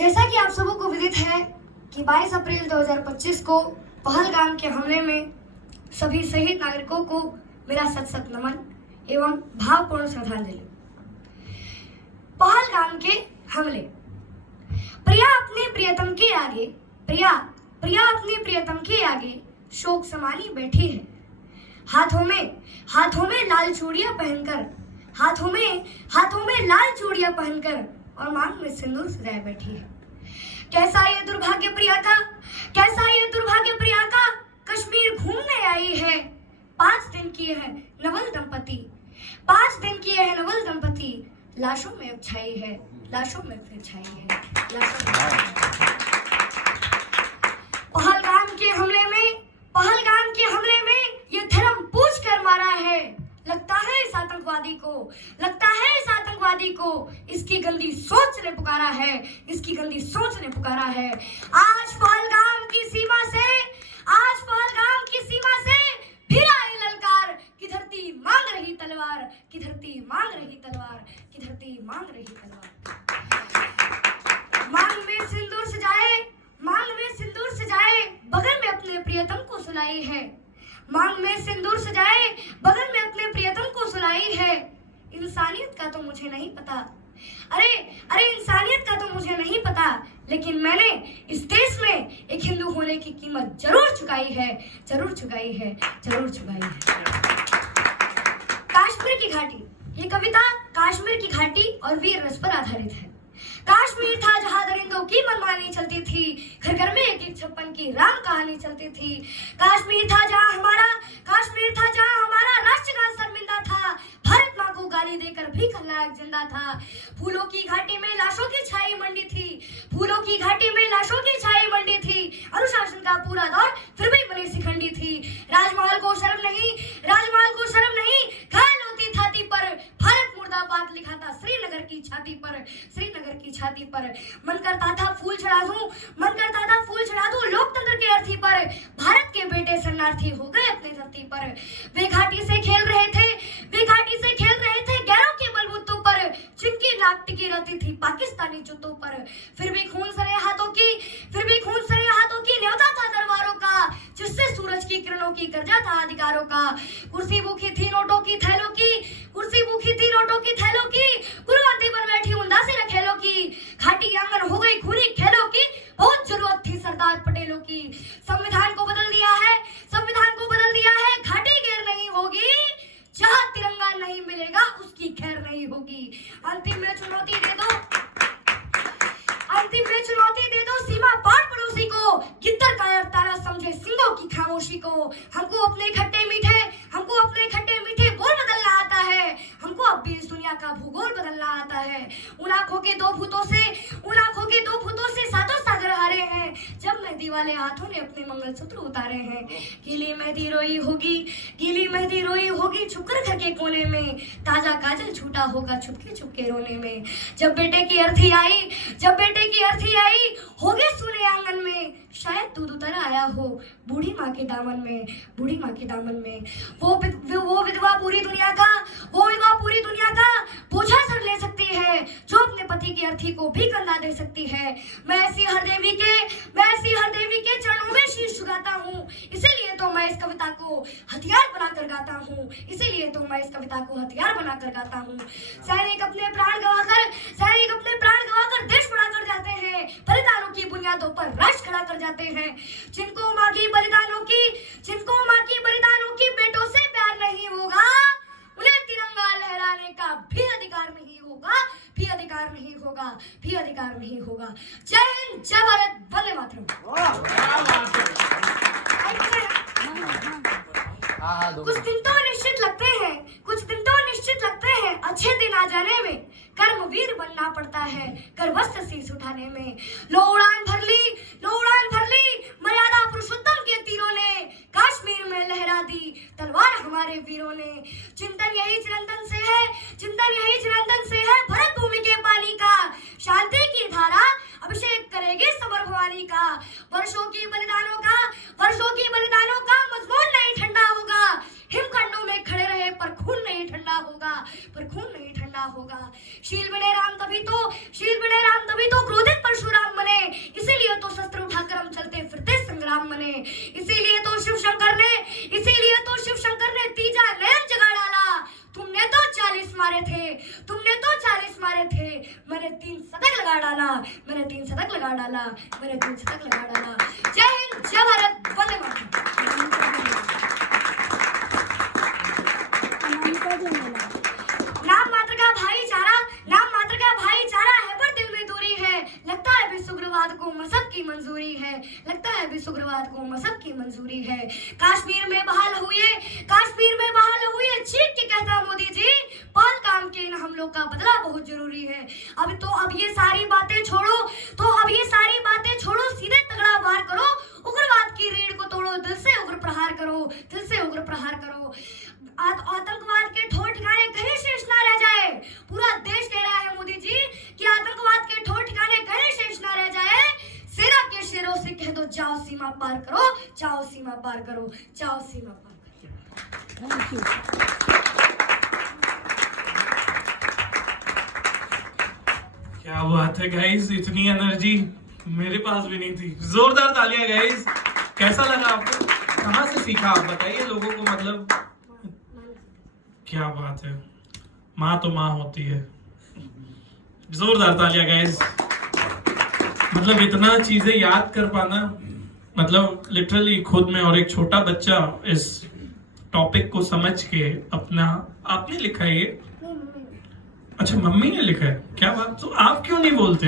जैसा कि आप सबों को विदित है कि 22 अप्रैल 2025 को पहलगाम के हमले में सभी शहीद नागरिकों को मेरा सत सत नमन एवं भावपूर्ण श्रद्धांजलि। पहलगाम के हमले। प्रिया अपने प्रियतम के आगे प्रिया अपने प्रियतम के आगे शोक समानी बैठी है। हाथों में लाल चूड़ियां पहनकर हाथों में लाल चूड़ियां पहनकर और मांग में सिंदूर सजाए बैठी है। कैसा ये दुर्भाग्य प्रिया का कश्मीर घूमने आई है। 5 दिन की है नवल दंपति लाशों में अब छाई है, लाशों में फिर छाई है। पहलगाम के हमले में ये धर्म पूछ कर मारा है। लगता है इस आतंकवादी को इसकी गंदी सोच ने पुकारा है। आज पहलगाम की सीमा से फिर आई ललकार की धरती मांग रही तलवार। मांग में सिंदूर सजाए बगल में अपने प्रियतम को सुलाई है। इंसानियत का तो मुझे नहीं पता, इंसानियत का तो मुझे नहीं पता, लेकिन मैंने इस देश में एक हिंदू होने की कीमत जरूर चुकाई है। कश्मीर की घाटी। ये कविता कश्मीर की घाटी और वीर रस पर आधारित है। कश्मीर था जहां दरिंदों की मनमानी चलती थी, घर घर में एक 56 की राम कहानी चलती थी। कश्मीर था जहां हमारा राष्ट्रगान शर्मिंदा था। भारत माँ को गाली देकर भी खलनायक जिंदा था। फूलों की घाटी में लाशों की छाई मंडी थी। अनुशासन का पूरा दौर फिर भी बनी सिखंडी थी। राजमहल को शर्म नहीं, घायल होती छाती पर। भारत मुर्दाबाद लिखा था श्रीनगर की छाती पर। मन करता था फूल चढ़ा दूं लोकतंत्र के अर्थी पर। भारत के बेटे शरणार्थी हो गए अपनी धरती पर। वे घाटी से खेल रहे थे गैरों के बलबूतों पर, जिनकी नाक टिकी रहती थी पाकिस्तानी जूतों पर। फिर भी खून सरे हाथों की न्योता था दरबारों का, जिससे सूरज की किरणों की गर्जा था अधिकारों का। कुर्सी भूखी थी नोटों की थैलों की, गुरुवंती बन बैठी उदासी रखेलों की। घाटी आंगन हो गई खूनी खेलों की, बहुत जरूरत थी सरदार पटेलों की। संविधान को बदल दिया है, घाटी गैर नहीं होगी। जहां तिरंगा नहीं मिलेगा उसकी खैर नहीं होगी। अंतिम में चुनौती दे दो सीमा पार पड़ोसी को। गिद्दर कायर तारा समझे सिंगों की खामोशी को। हमको अपने खट्टे मीठे बोल बदलना आता है। हमको अब भी इस दुनिया का भूगोल बदलना आता है। उन आंखों के दो भूतों से सातों सागर हारे हैं। जब मेहंदी वाले हाथों ने अपने मंगलसूत्र उतारे हैं। गीली मेहंदी रोई होगी छुपकर घर के कोने में। ताजा काजल छूटा होगा छुपके रोने में। जब बेटे की अर्थी आई होगे सुने आंगन में। शायद दूध उतर आया हो बूढ़ी माँ के दामन में। वो विधवा पूरी दुनिया का बोझा सर ले सकती है, जो अपने पति की अर्थी को भी कंधा दे सकती है। मैं ऐसी हर देवी के चरणों में शीश झुकाता हूँ। इसीलिए तो मैं इस कविता को हथियार बनाकर गाता हूँ। सैनिक अपने प्राण गवाकर देश बढ़ाकर जाते हैं। बलिदानों की बुनियादों पर राष्ट्र खड़ा कर जाते हैं। जिनको माँ की बलिदानों की बेटों से प्यार नहीं होगा, उन्हें तिरंगा लहराने का भी अधिकार नहीं होगा। जय हिंद, जय भारत, वंदे मातरम। कुछ दिन तो निश्चित लगते हैं अच्छे दिन आ जाने में। कर्मवीर बनना पड़ता है गर्वस्थ शीश उठाने में। लो उड़ान भर ली मर्यादा पुरुषोत्तम के तीरों ने। कश्मीर में लहरा दी तलवार हमारे वीरों ने। चिंतन यही चिरंतन से है भरत भूमि के पानी का। शांति की धारा अभिषेक करेगी समर भवानी का। वर्षों की बलिदानों का मजमून नहीं ठंडा होगा। हिमखंडों में खड़े रहे पर खून नहीं ठंडा होगा। शील बिने राम तभी तो क्रोधित परशुराम लगा डाला, मैंने 3 शतक लगा डाला, मैंने 3 शतक लगा डाला। जय हिंद, जय भारत, वंदे मातरम। नाम मात्र का भाईचारा, नाम मात्र का भाईचारा है पर दिल में दूरी है। लगता है विश्व उग्रवाद को मसद की मंजूरी है, लगता है विश्व उग्रवाद को मसद की मंजूरी है। कश्मीर में बहाल हुए, कश्मीर में बहाल हुए, चीख के कहता मोदी जी, पहलगाम के इन हमलों का बदला बहुत जरूरी है। अब ये सारी बातें छोड़ो, सीधे तगड़ा वार करो, उग्रवाद की रीढ़ को तोड़ो, दिल से उग्र प्रहार करो, दिल से उग्र प्रहार करो। आतंकवाद के ठोर ठिकाने कहीं शेष ना रह जाए। पूरा देश कह रहा है मोदी जी कि आतंकवाद के ठोर ठिकाने कहीं शेष ना रह जाए। सेना के शेरों से कह दो, जाओ सीमा पार करो, जाओ सीमा पार करो, जाओ सीमा पार करो। Thank you. क्या बात है गाइस, इतनी एनर्जी मेरे पास भी नहीं थी। जोरदार तालियां गाइस। कैसा लगा आपको? कहाँ से सीखा आप बताइए लोगों को, मतलब क्या बात है। माँ तो माँ होती है। जोरदार तालियां गाइस। मतलब इतना चीजें याद कर पाना, मतलब लिटरली खुद में, और एक छोटा बच्चा इस टॉपिक को समझ के अपना, आपने लिखा है ये? अच्छा, मम्मी ने लिखा है। क्या बात। तो आप क्यों नहीं बोलते?